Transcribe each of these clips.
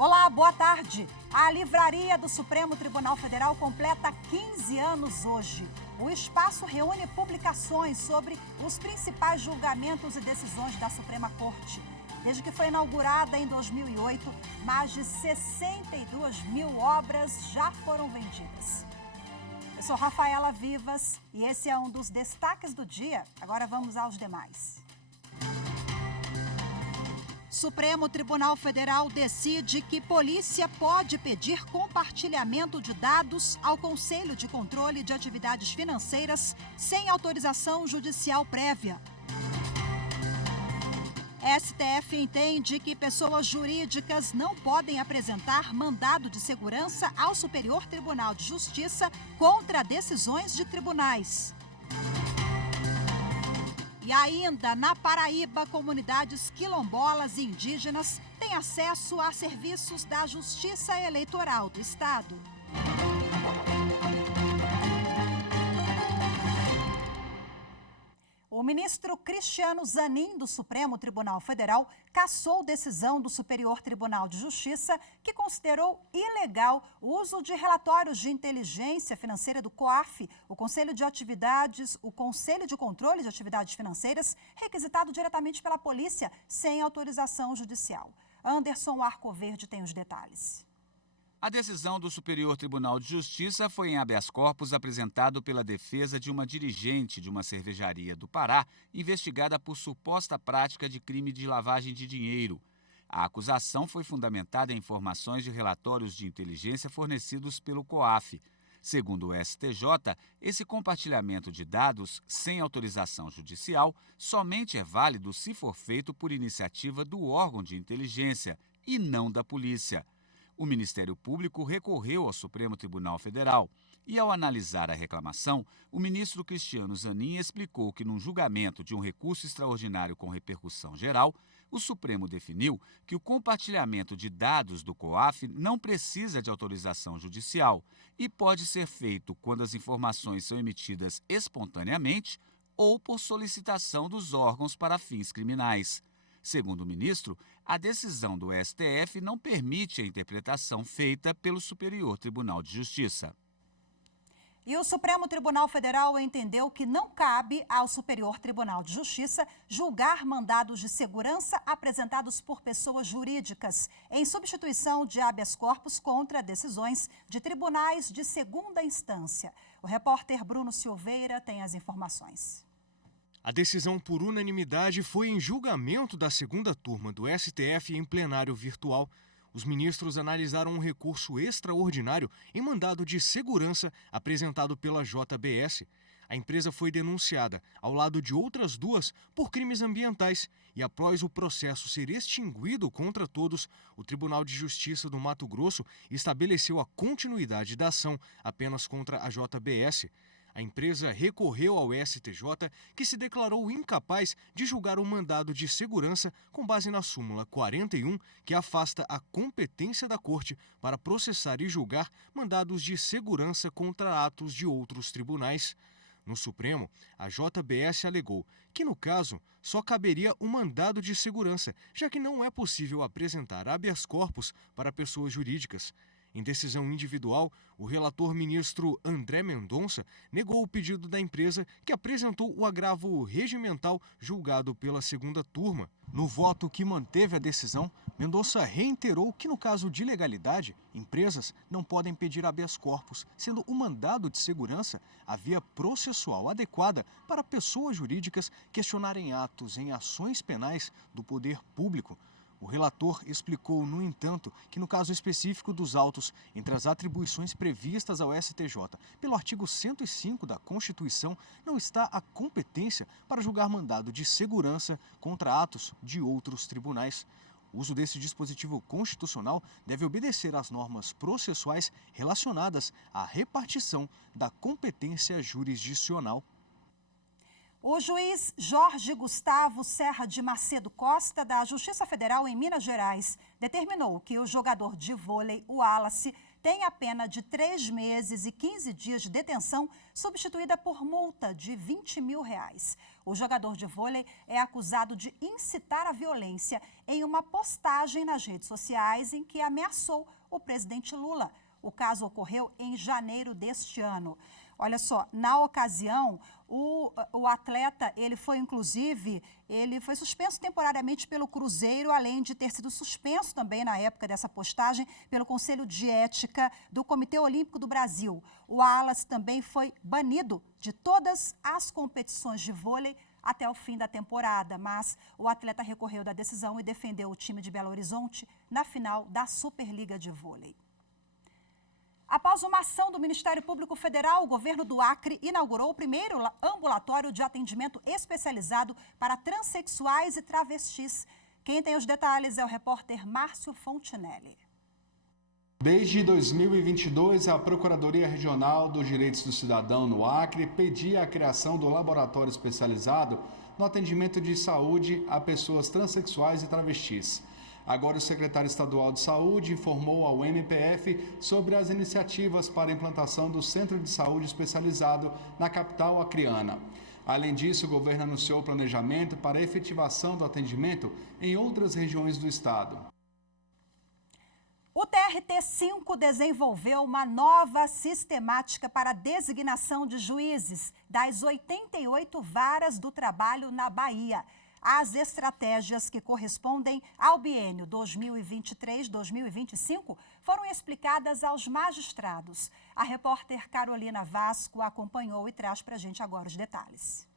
Olá, boa tarde. A Livraria do Supremo Tribunal Federal completa 15 anos hoje. O espaço reúne publicações sobre os principais julgamentos e decisões da Suprema Corte. Desde que foi inaugurada em 2008, mais de 62 mil obras já foram vendidas. Eu sou Rafaela Vivas e esse é um dos destaques do dia. Agora vamos aos demais. Supremo Tribunal Federal decide que polícia pode pedir compartilhamento de dados ao Conselho de Controle de Atividades Financeiras sem autorização judicial prévia. STF entende que pessoas jurídicas não podem apresentar mandado de segurança ao Superior Tribunal de Justiça contra decisões de tribunais. E ainda, na Paraíba, comunidades quilombolas e indígenas têm acesso a serviços da Justiça Eleitoral do Estado. O ministro Cristiano Zanin, do Supremo Tribunal Federal, cassou decisão do Superior Tribunal de Justiça que considerou ilegal o uso de relatórios de inteligência financeira do COAF, o Conselho de Controle de Atividades Financeiras, requisitado diretamente pela polícia, sem autorização judicial. Anderson Arcoverde tem os detalhes. A decisão do Superior Tribunal de Justiça foi em habeas corpus apresentado pela defesa de uma dirigente de uma cervejaria do Pará, investigada por suposta prática de crime de lavagem de dinheiro. A acusação foi fundamentada em informações de relatórios de inteligência fornecidos pelo COAF. Segundo o STJ, esse compartilhamento de dados sem autorização judicial somente é válido se for feito por iniciativa do órgão de inteligência e não da polícia. O Ministério Público recorreu ao Supremo Tribunal Federal e, ao analisar a reclamação, o ministro Cristiano Zanin explicou que, num julgamento de um recurso extraordinário com repercussão geral, o Supremo definiu que o compartilhamento de dados do COAF não precisa de autorização judicial e pode ser feito quando as informações são emitidas espontaneamente ou por solicitação dos órgãos para fins criminais. Segundo o ministro, a decisão do STF não permite a interpretação feita pelo Superior Tribunal de Justiça. E o Supremo Tribunal Federal entendeu que não cabe ao Superior Tribunal de Justiça julgar mandados de segurança apresentados por pessoas jurídicas, em substituição de habeas corpus contra decisões de tribunais de segunda instância. O repórter Bruno Silveira tem as informações. A decisão por unanimidade foi em julgamento da segunda turma do STF em plenário virtual. Os ministros analisaram um recurso extraordinário em mandado de segurança apresentado pela JBS. A empresa foi denunciada, ao lado de outras duas, por crimes ambientais e, após o processo ser extinguido contra todos, o Tribunal de Justiça do Mato Grosso estabeleceu a continuidade da ação apenas contra a JBS. A empresa recorreu ao STJ, que se declarou incapaz de julgar o mandado de segurança com base na súmula 41, que afasta a competência da Corte para processar e julgar mandados de segurança contra atos de outros tribunais. No Supremo, a JBS alegou que, no caso, só caberia o mandado de segurança, já que não é possível apresentar habeas corpus para pessoas jurídicas. Em decisão individual, o relator ministro André Mendonça negou o pedido da empresa, que apresentou o agravo regimental julgado pela segunda turma. No voto que manteve a decisão, Mendonça reiterou que, no caso de legalidade, empresas não podem pedir habeas corpus, sendo o mandado de segurança a via processual adequada para pessoas jurídicas questionarem atos em ações penais do poder público. O relator explicou, no entanto, que no caso específico dos autos, entre as atribuições previstas ao STJ pelo artigo 105 da Constituição, não está a competência para julgar mandado de segurança contra atos de outros tribunais. O uso desse dispositivo constitucional deve obedecer às normas processuais relacionadas à repartição da competência jurisdicional. O juiz Jorge Gustavo Serra de Macedo Costa, da Justiça Federal em Minas Gerais, determinou que o jogador de vôlei Wallace tem a pena de 3 meses e 15 dias de detenção, substituída por multa de R$20 mil. O jogador de vôlei é acusado de incitar a violência em uma postagem nas redes sociais em que ameaçou o presidente Lula. O caso ocorreu em janeiro deste ano. Olha só, na ocasião, o atleta, ele foi suspenso temporariamente pelo Cruzeiro, além de ter sido suspenso também na época dessa postagem pelo Conselho de Ética do Comitê Olímpico do Brasil. O Wallace também foi banido de todas as competições de vôlei até o fim da temporada, mas o atleta recorreu da decisão e defendeu o time de Belo Horizonte na final da Superliga de Vôlei. Após uma ação do Ministério Público Federal, o governo do Acre inaugurou o primeiro ambulatório de atendimento especializado para transexuais e travestis. Quem tem os detalhes é o repórter Márcio Fontinelli. Desde 2022, a Procuradoria Regional dos Direitos do Cidadão no Acre pedia a criação do laboratório especializado no atendimento de saúde a pessoas transexuais e travestis. Agora, o secretário estadual de Saúde informou ao MPF sobre as iniciativas para a implantação do Centro de Saúde Especializado na capital acreana. Além disso, o governo anunciou o planejamento para a efetivação do atendimento em outras regiões do estado. O TRT-5 desenvolveu uma nova sistemática para a designação de juízes das 88 varas do trabalho na Bahia. As estratégias que correspondem ao biênio 2023-2025 foram explicadas aos magistrados. A repórter Carolina Vasco acompanhou e traz para a gente agora os detalhes.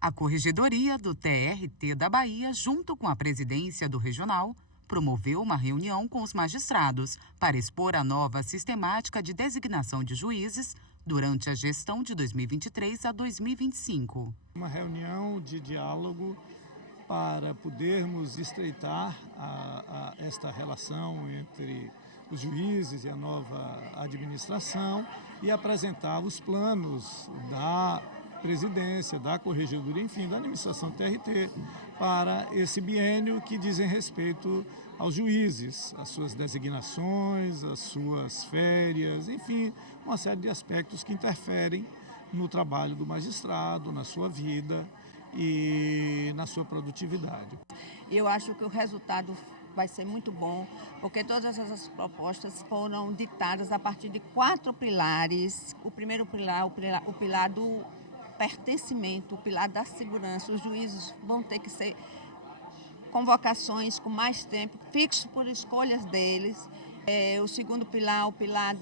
A Corregedoria do TRT da Bahia, junto com a presidência do Regional, promoveu uma reunião com os magistrados para expor a nova sistemática de designação de juízes durante a gestão de 2023 a 2025. Uma reunião de diálogo para podermos estreitar esta relação entre os juízes e a nova administração e apresentar os planos da presidência, da Corregedoria, enfim, da administração do TRT para esse biênio que dizem respeito aos juízes, as suas designações, as suas férias, enfim, uma série de aspectos que interferem no trabalho do magistrado, na sua vida e na sua produtividade. Eu acho que o resultado vai ser muito bom, porque todas essas propostas foram ditadas a partir de 4 pilares. O primeiro pilar, o pilar do pertencimento, o pilar da segurança. Os juízes vão ter que ser convocações com mais tempo, fixo por escolhas deles. O segundo pilar, o pilar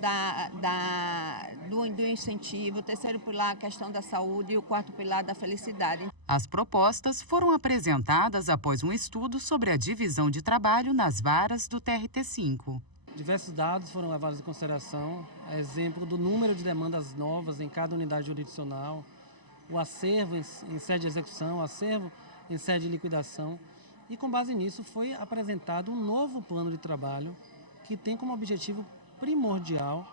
do incentivo. O terceiro pilar, a questão da saúde. E o quarto pilar, da felicidade. As propostas foram apresentadas após um estudo sobre a divisão de trabalho nas varas do TRT-5. Diversos dados foram levados em consideração, exemplo do número de demandas novas em cada unidade jurisdicional, o acervo em sede de execução, o acervo em sede de liquidação. E com base nisso foi apresentado um novo plano de trabalho que tem como objetivo primordial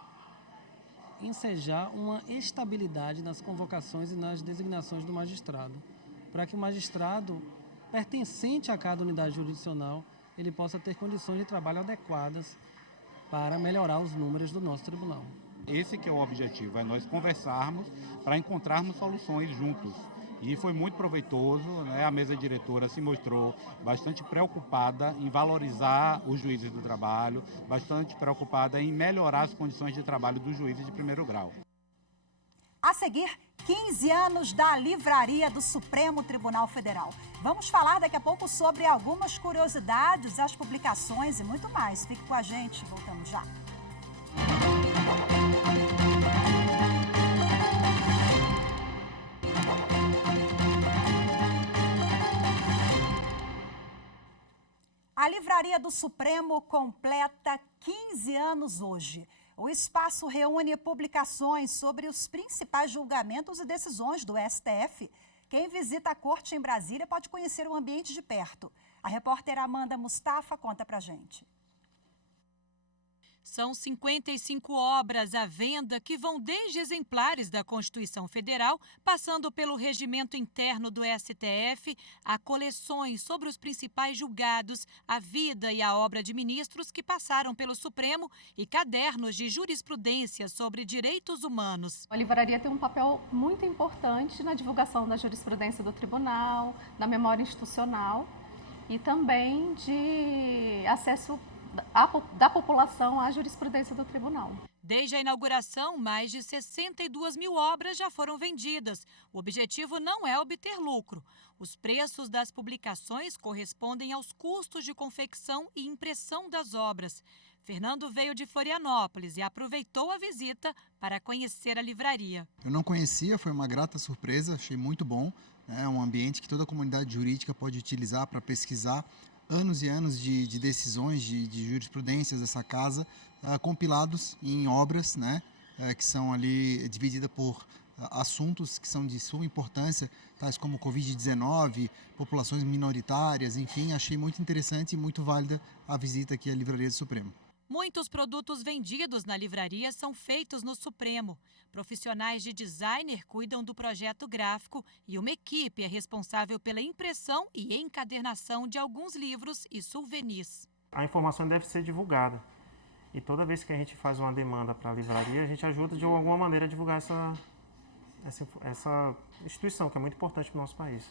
ensejar uma estabilidade nas convocações e nas designações do magistrado, para que o magistrado pertencente a cada unidade jurisdicional ele possa ter condições de trabalho adequadas para melhorar os números do nosso tribunal. Esse que é o objetivo, é nós conversarmos para encontrarmos soluções juntos. E foi muito proveitoso, né? A mesa diretora se mostrou bastante preocupada em valorizar os juízes do trabalho, bastante preocupada em melhorar as condições de trabalho dos juízes de primeiro grau. A seguir, 15 anos da Livraria do Supremo Tribunal Federal. Vamos falar daqui a pouco sobre algumas curiosidades, as publicações e muito mais. Fique com a gente, voltamos já. A Livraria do Supremo completa 15 anos hoje. O espaço reúne publicações sobre os principais julgamentos e decisões do STF. Quem visita a corte em Brasília pode conhecer o ambiente de perto. A repórter Amanda Mustafa conta pra gente. São 55 obras à venda que vão desde exemplares da Constituição Federal, passando pelo regimento interno do STF, a coleções sobre os principais julgados, a vida e a obra de ministros que passaram pelo Supremo e cadernos de jurisprudência sobre direitos humanos. A livraria tem um papel muito importante na divulgação da jurisprudência do tribunal, da memória institucional e também de acesso da população à jurisprudência do tribunal. Desde a inauguração, mais de 62 mil obras já foram vendidas. O objetivo não é obter lucro. Os preços das publicações correspondem aos custos de confecção e impressão das obras. Fernando veio de Florianópolis e aproveitou a visita para conhecer a livraria. Eu não conhecia, foi uma grata surpresa, achei muito bom. É um ambiente que toda a comunidade jurídica pode utilizar para pesquisar anos e anos de decisões, de jurisprudências dessa casa, compilados em obras, né, que são ali divididas por assuntos que são de suma importância, tais como Covid-19, populações minoritárias, enfim, achei muito interessante e muito válida a visita aqui à Livraria do Supremo. Muitos produtos vendidos na livraria são feitos no Supremo. Profissionais de designer cuidam do projeto gráfico e uma equipe é responsável pela impressão e encadernação de alguns livros e souvenirs. A informação deve ser divulgada. E toda vez que a gente faz uma demanda para a livraria, a gente ajuda de alguma maneira a divulgar essa instituição, que é muito importante para o nosso país.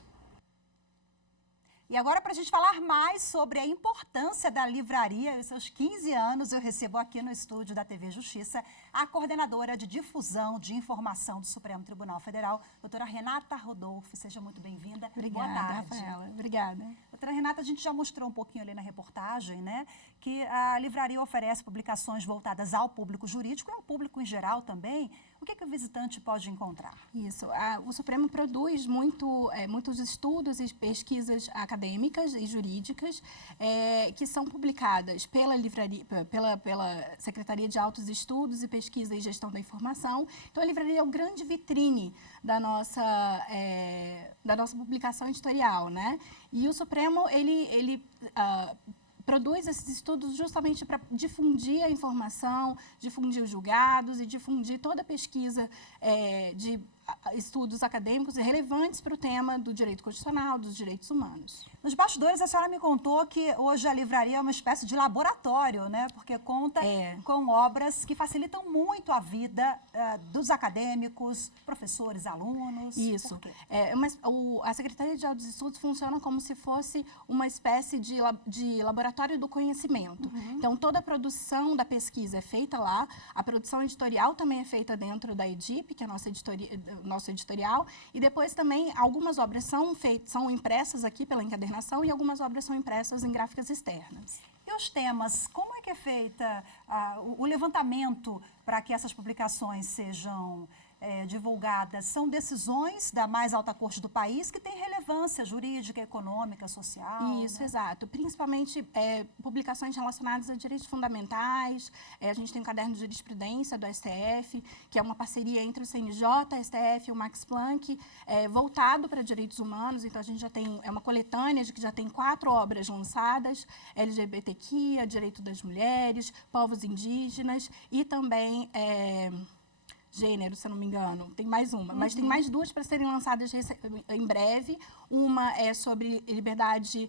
E agora, para a gente falar mais sobre a importância da livraria e seus 15 anos, eu recebo aqui no estúdio da TV Justiça a coordenadora de difusão de informação do Supremo Tribunal Federal, doutora Renata Rodolfo. Seja muito bem-vinda. Obrigada, boa tarde. Rafaela. Obrigada. Doutora Renata, a gente já mostrou um pouquinho ali na reportagem, né, que a livraria oferece publicações voltadas ao público jurídico e ao público em geral também. O que o visitante pode encontrar? Isso. O Supremo produz muitos estudos e pesquisas acadêmicas e jurídicas que são publicadas pela livraria, pela Secretaria de Altos Estudos e Pesquisa e Gestão da Informação. Então, a livraria é o grande vitrine da nossa publicação editorial, né? E o Supremo, ele produz esses estudos justamente para difundir a informação, difundir os julgados e difundir toda a pesquisa de estudos acadêmicos relevantes para o tema do direito constitucional, dos direitos humanos. Nos bastidores, a senhora me contou que hoje a livraria é uma espécie de laboratório, né? Porque conta com obras que facilitam muito a vida dos acadêmicos, professores, alunos. Isso. A Secretaria de Altos Estudos funciona como se fosse uma espécie de laboratório do conhecimento. Uhum. Então, toda a produção da pesquisa é feita lá, a produção editorial também é feita dentro da EDIP, que é a nosso editorial, e depois também algumas obras são impressas aqui pela encadernação e algumas obras são impressas em gráficas externas. E os temas, como é que é feita o levantamento para que essas publicações sejam divulgadas? São decisões da mais alta corte do país que têm relevância jurídica, econômica, social. Isso, né? Exato. Principalmente publicações relacionadas a direitos fundamentais. A gente tem um caderno de jurisprudência do STF, que é uma parceria entre o CNJ, a STF e o Max Planck, voltado para direitos humanos. Então, a gente já tem uma coletânea de que já tem 4 obras lançadas: LGBTQIA, direito das mulheres, povos indígenas e também gênero, se eu não me engano. Tem mais uma, mas tem mais 2 para serem lançadas em breve. Uma é sobre liberdade,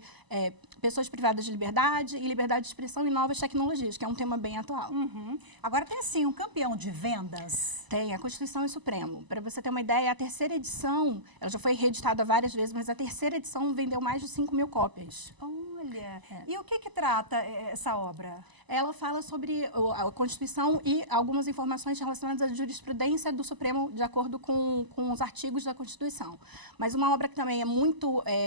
pessoas privadas de liberdade e liberdade de expressão e novas tecnologias, que é um tema bem atual. Uhum. Agora, tem sim um campeão de vendas? Tem, a Constituição e Supremo. Para você ter uma ideia, a 3ª edição, ela já foi reeditada várias vezes, mas a 3ª edição vendeu mais de 5 mil cópias. Olha, e o que trata essa obra? Ela fala sobre a Constituição e algumas informações relacionadas à jurisprudência do Supremo de acordo com os artigos da Constituição. Mas uma obra que também é muito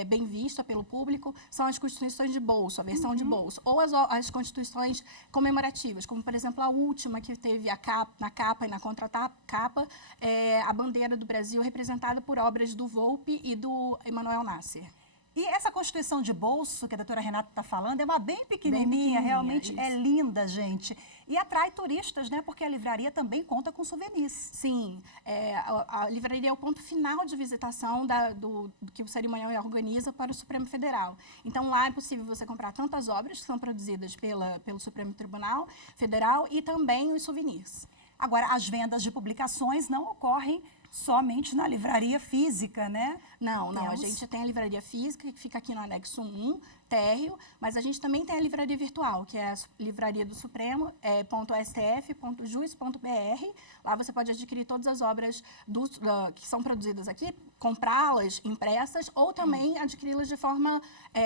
bem vista pelo público são as Constituições de bolso, a versão de bolso, ou as Constituições comemorativas, como, por exemplo, a última que teve na capa e na contracapa a bandeira do Brasil representada por obras do Volpi e do Emanuel Nasser. E essa Constituição de bolso que a doutora Renata está falando é uma bem pequenininha, realmente isso. É linda, gente. e atrai turistas, né? Porque a livraria também conta com souvenirs. Sim, a livraria é o ponto final de visitação do que o cerimonial organiza para o Supremo Federal. Então, lá é possível você comprar tantas obras que são produzidas pelo Supremo Tribunal Federal e também os souvenirs. Agora, as vendas de publicações não ocorrem somente na livraria física, né? Não, a gente tem a livraria física, que fica aqui no anexo 1, térreo, mas a gente também tem a livraria virtual, que é a livraria do Supremo, .stf.jus.br. Lá você pode adquirir todas as obras que são produzidas aqui, comprá-las impressas ou também adquiri-las de forma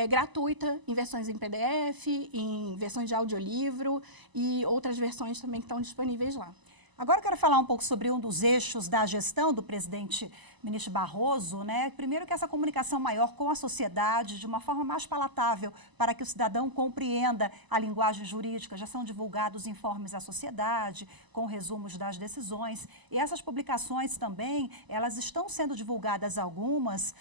gratuita, em versões em PDF, em versões de audiolivro e outras versões também que estão disponíveis lá. Agora eu quero falar um pouco sobre um dos eixos da gestão do presidente ministro Barroso, né? Primeiro que essa comunicação maior com a sociedade, de uma forma mais palatável, para que o cidadão compreenda a linguagem jurídica. Já são divulgados informes à sociedade, com resumos das decisões. E essas publicações também, elas estão sendo divulgadas algumas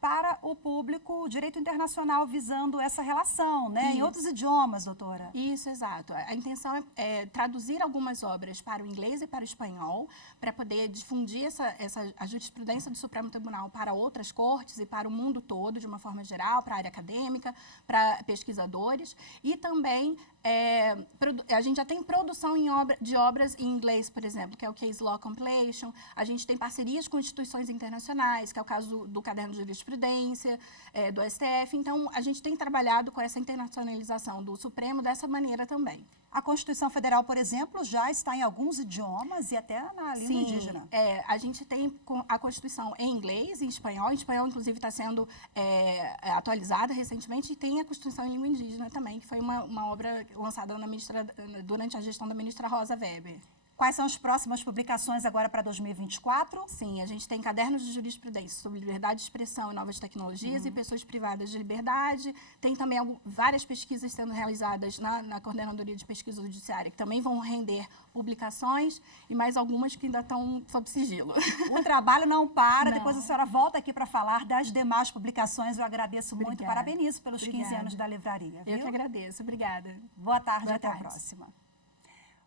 para o público, direito internacional, visando essa relação, né? Em outros idiomas, doutora. Isso, exato. A intenção é traduzir algumas obras para o inglês e para o espanhol, para poder difundir a jurisprudência do Supremo Tribunal para outras cortes e para o mundo todo, de uma forma geral, para a área acadêmica, para pesquisadores. E também a gente já tem produção de obras em inglês, por exemplo, que é o Case Law Compilation. A gente tem parcerias com instituições internacionais, que é o caso do Caderno de Jurisprudência, do STF. Então, a gente tem trabalhado com essa internacionalização do Supremo dessa maneira também. A Constituição Federal, por exemplo, já está em alguns idiomas e até na língua indígena. A gente tem a Constituição em inglês e em espanhol. Em espanhol, inclusive, está sendo atualizada recentemente. E tem a Constituição em língua indígena também, que foi uma obra lançada durante a gestão da ministra Rosa Weber. Quais são as próximas publicações agora para 2024? Sim, a gente tem cadernos de jurisprudência sobre liberdade de expressão e novas tecnologias e pessoas privadas de liberdade. Tem também várias pesquisas sendo realizadas na Coordenadoria de Pesquisa Judiciária, que também vão render publicações e mais algumas que ainda estão sob sigilo. O trabalho não para, depois a senhora volta aqui para falar das demais publicações. Eu agradeço muito, parabenizo pelos 15 anos da livraria. Eu que agradeço, obrigada. Boa tarde, até a próxima.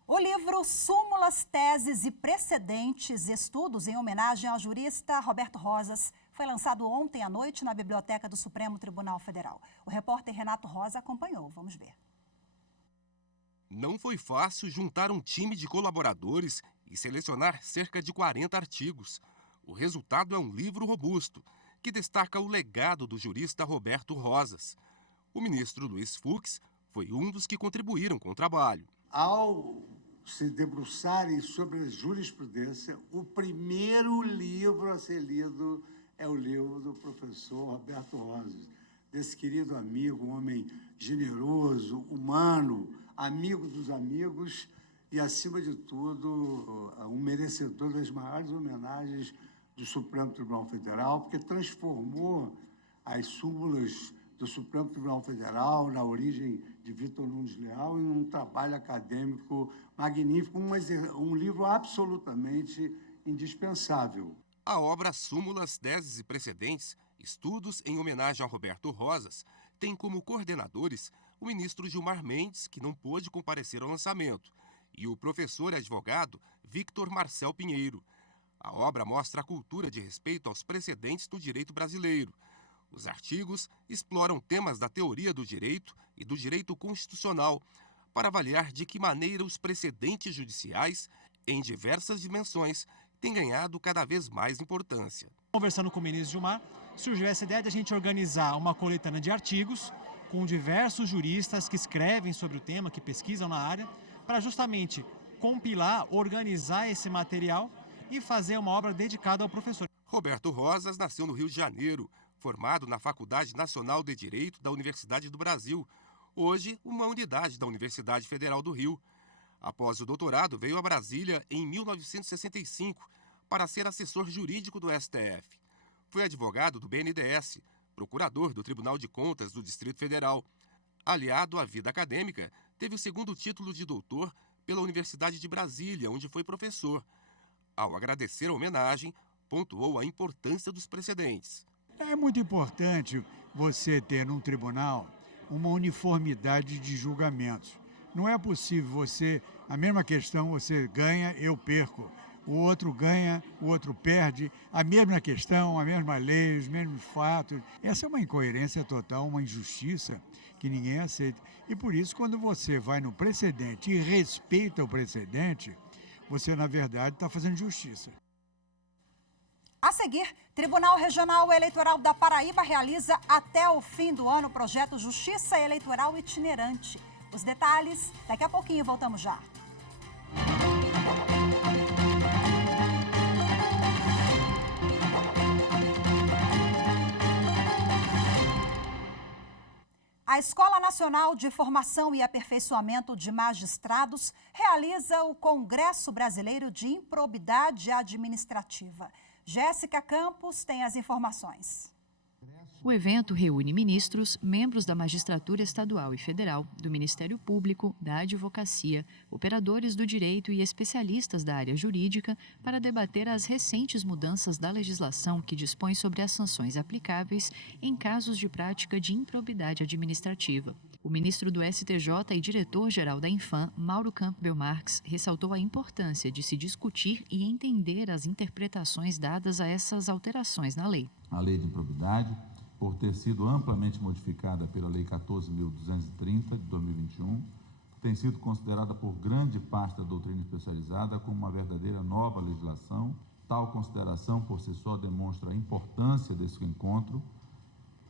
O livro Súmulas, Teses e Precedentes, Estudos em homenagem ao jurista Roberto Rosas foi lançado ontem à noite na Biblioteca do Supremo Tribunal Federal. O repórter Renato Rosa acompanhou. Vamos ver. Não foi fácil juntar um time de colaboradores e selecionar cerca de 40 artigos. O resultado é um livro robusto, que destaca o legado do jurista Roberto Rosas. O ministro Luiz Fux foi um dos que contribuíram com o trabalho. Ao se debruçarem sobre a jurisprudência, o primeiro livro a ser lido é o livro do professor Roberto Rosas, desse querido amigo, um homem generoso, humano, amigo dos amigos e, acima de tudo, um merecedor das maiores homenagens do Supremo Tribunal Federal, porque transformou as súmulas do Supremo Tribunal Federal, na origem de Vitor Nunes Leal, em um trabalho acadêmico magnífico, um livro absolutamente indispensável. A obra Súmulas, Teses e Precedentes, Estudos em homenagem a Roberto Rosas, tem como coordenadores o ministro Gilmar Mendes, que não pôde comparecer ao lançamento, e o professor e advogado Victor Marcel Pinheiro. A obra mostra a cultura de respeito aos precedentes do direito brasileiro. Os artigos exploram temas da teoria do direito e do direito constitucional para avaliar de que maneira os precedentes judiciais, em diversas dimensões, têm ganhado cada vez mais importância. Conversando com o ministro Gilmar, surgiu essa ideia de a gente organizar uma coletânea de artigos com diversos juristas que escrevem sobre o tema, que pesquisam na área, para justamente compilar, organizar esse material e fazer uma obra dedicada ao professor. Roberto Rosas nasceu no Rio de Janeiro, formado na Faculdade Nacional de Direito da Universidade do Brasil, hoje uma unidade da Universidade Federal do Rio. Após o doutorado, veio a Brasília em 1965 para ser assessor jurídico do STF. Foi advogado do BNDES, procurador do Tribunal de Contas do Distrito Federal. Aliado à vida acadêmica, teve o segundo título de doutor pela Universidade de Brasília, onde foi professor. Ao agradecer a homenagem, pontuou a importância dos precedentes. É muito importante você ter num tribunal uma uniformidade de julgamentos. Não é possível você A mesma questão, você ganha, eu perco. O outro ganha, o outro perde. A mesma questão, a mesma lei, os mesmos fatos. Essa é uma incoerência total, uma injustiça que ninguém aceita. E por isso, quando você vai no precedente e respeita o precedente, você, na verdade, está fazendo justiça. A seguir, Tribunal Regional Eleitoral da Paraíba realiza até o fim do ano o projeto Justiça Eleitoral Itinerante. Os detalhes, daqui a pouquinho, voltamos já. A Escola Nacional de Formação e Aperfeiçoamento de Magistrados realiza o Congresso Brasileiro de Improbidade Administrativa. Jéssica Campos tem as informações. O evento reúne ministros, membros da magistratura estadual e federal, do Ministério Público, da Advocacia, operadores do direito e especialistas da área jurídica para debater as recentes mudanças da legislação que dispõe sobre as sanções aplicáveis em casos de prática de improbidade administrativa. O ministro do STJ e diretor-geral da Infam, Mauro Campbell Marques, ressaltou a importância de se discutir e entender as interpretações dadas a essas alterações na lei. A lei de improbidade, por ter sido amplamente modificada pela Lei 14.230 de 2021, tem sido considerada por grande parte da doutrina especializada como uma verdadeira nova legislação. Tal consideração, por si só, demonstra a importância desse encontro,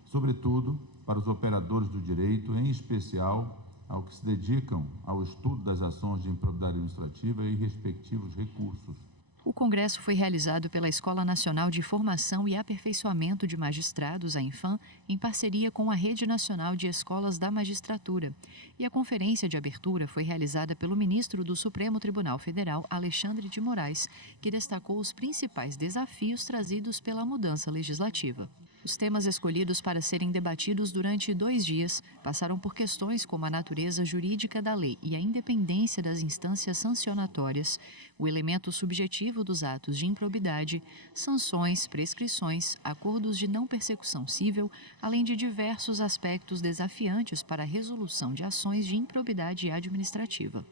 sobretudo para os operadores do direito, em especial ao que se dedicam ao estudo das ações de improbidade administrativa e respectivos recursos. O congresso foi realizado pela Escola Nacional de Formação e Aperfeiçoamento de Magistrados, a Infam, em parceria com a Rede Nacional de Escolas da Magistratura. E a conferência de abertura foi realizada pelo ministro do Supremo Tribunal Federal, Alexandre de Moraes, que destacou os principais desafios trazidos pela mudança legislativa. Os temas escolhidos para serem debatidos durante 2 dias passaram por questões como a natureza jurídica da lei e a independência das instâncias sancionatórias, o elemento subjetivo dos atos de improbidade, sanções, prescrições, acordos de não persecução cível, além de diversos aspectos desafiantes para a resolução de ações de improbidade administrativa.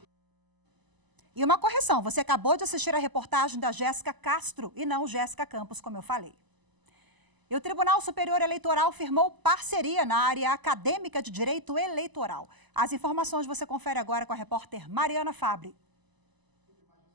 E uma correção, você acabou de assistir a reportagem da Jéssica Castro e não Jéssica Campos, como eu falei. E o Tribunal Superior Eleitoral firmou parceria na área acadêmica de direito eleitoral. As informações você confere agora com a repórter Mariana Fabre.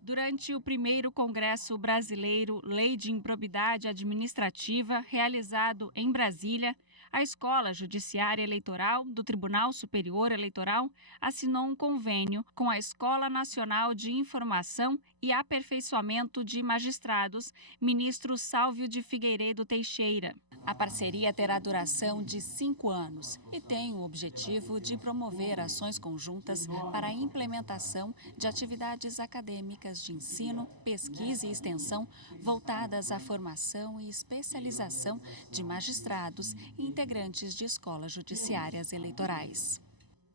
Durante o primeiro Congresso Brasileiro Lei de Improbidade Administrativa, realizado em Brasília, a Escola Judiciária Eleitoral do Tribunal Superior Eleitoral assinou um convênio com a Escola Nacional de Informação e Aperfeiçoamento de Magistrados, ministro Sálvio de Figueiredo Teixeira. A parceria terá duração de 5 anos e tem o objetivo de promover ações conjuntas para a implementação de atividades acadêmicas de ensino, pesquisa e extensão voltadas à formação e especialização de magistrados e integrantes de escolas judiciárias eleitorais.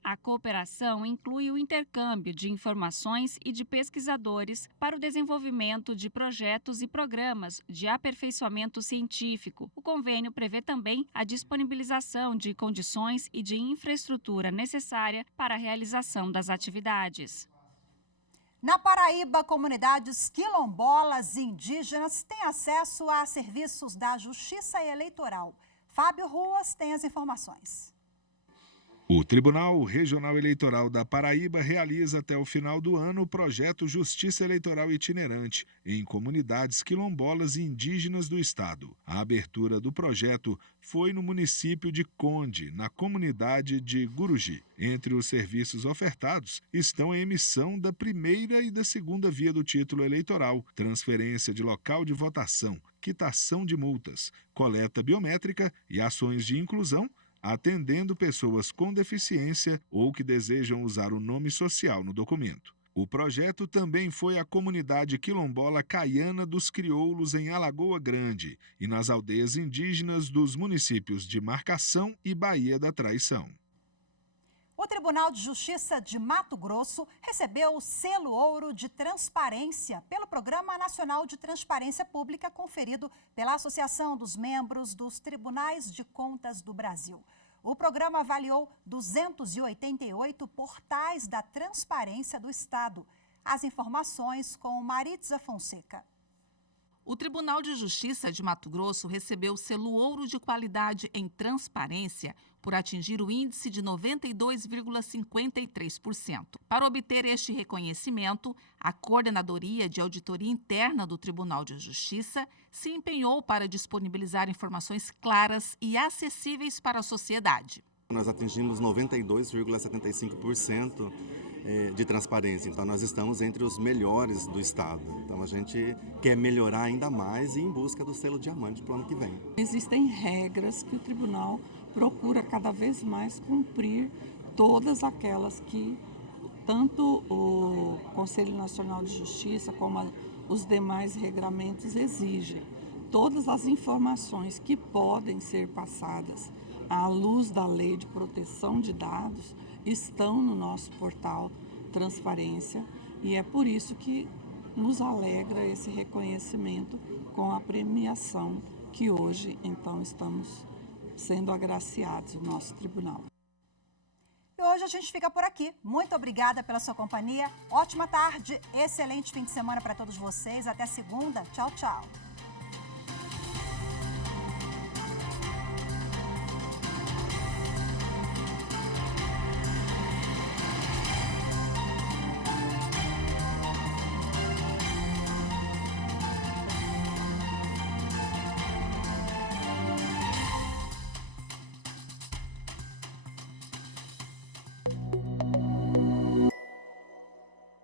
A cooperação inclui o intercâmbio de informações e de pesquisadores para o desenvolvimento de projetos e programas de aperfeiçoamento científico. O convênio prevê também a disponibilização de condições e de infraestrutura necessária para a realização das atividades. Na Paraíba, comunidades quilombolas e indígenas têm acesso a serviços da Justiça Eleitoral. Fábio Ruas tem as informações. O Tribunal Regional Eleitoral da Paraíba realiza até o final do ano o projeto Justiça Eleitoral Itinerante em comunidades quilombolas e indígenas do estado. A abertura do projeto foi no município de Conde, na comunidade de Guruji. Entre os serviços ofertados estão a emissão da primeira e da segunda via do título eleitoral, transferência de local de votação, quitação de multas, coleta biométrica e ações de inclusão, atendendo pessoas com deficiência ou que desejam usar o nome social no documento. O projeto também foi à comunidade quilombola Caiana dos Crioulos em Alagoa Grande e nas aldeias indígenas dos municípios de Marcação e Baía da Traição. O Tribunal de Justiça de Mato Grosso recebeu o selo ouro de transparência pelo Programa Nacional de Transparência Pública conferido pela Associação dos Membros dos Tribunais de Contas do Brasil. O programa avaliou 288 portais da transparência do Estado. As informações com Maritza Fonseca. O Tribunal de Justiça de Mato Grosso recebeu o selo Ouro de Qualidade em Transparência por atingir o índice de 92,53%. Para obter este reconhecimento, a Coordenadoria de Auditoria Interna do Tribunal de Justiça se empenhou para disponibilizar informações claras e acessíveis para a sociedade. Nós atingimos 92,75% de transparência, então nós estamos entre os melhores do estado. Então a gente quer melhorar ainda mais e em busca do selo diamante para o ano que vem. Existem regras que o tribunal procura cada vez mais cumprir, todas aquelas que tanto o Conselho Nacional de Justiça como os demais regramentos exigem. Todas as informações que podem ser passadas à luz da Lei de Proteção de Dados estão no nosso portal Transparência e é por isso que nos alegra esse reconhecimento com a premiação que hoje, então, estamos sendo agraciados no nosso tribunal. E hoje a gente fica por aqui. Muito obrigada pela sua companhia. Ótima tarde, excelente fim de semana para todos vocês. Até segunda. Tchau, tchau.